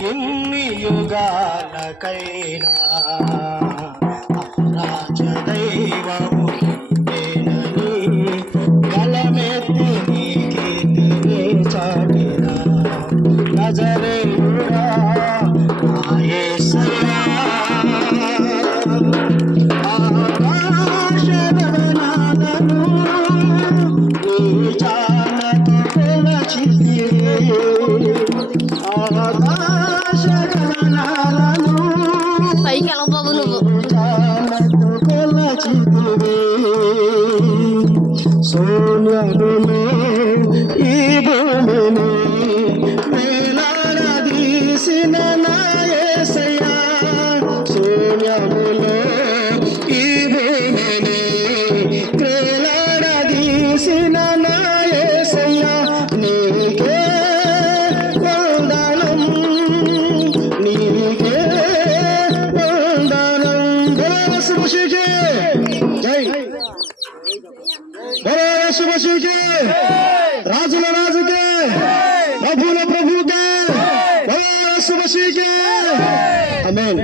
ఎన్ని యుగాలకైనా రాజదైవము నీవేనని గలమెత్తి నీ కీర్తిని చాటినా నజరేయుడా నా యేసయ్యా ఆకాశ గగనాలను నీ జానతో కొలచితివే ఆకాశ గగనాలను పైకి ఎలా బాబు నువ్వు జానతో కొలచితివే శూన్యములో ఈ భూమిని వేలాడదీసిన నా యేసయ్యా శూన్యములో ఈ భూమిని వేలాడదీసిన నా యేసయ్యా నీకే వందనం నీకే వందనం శుభశిఖే జై శుభశిఖే రాజుల రాజుకే ప్రభుల ప్రభుకే శుభశిఖే ఆమేన్.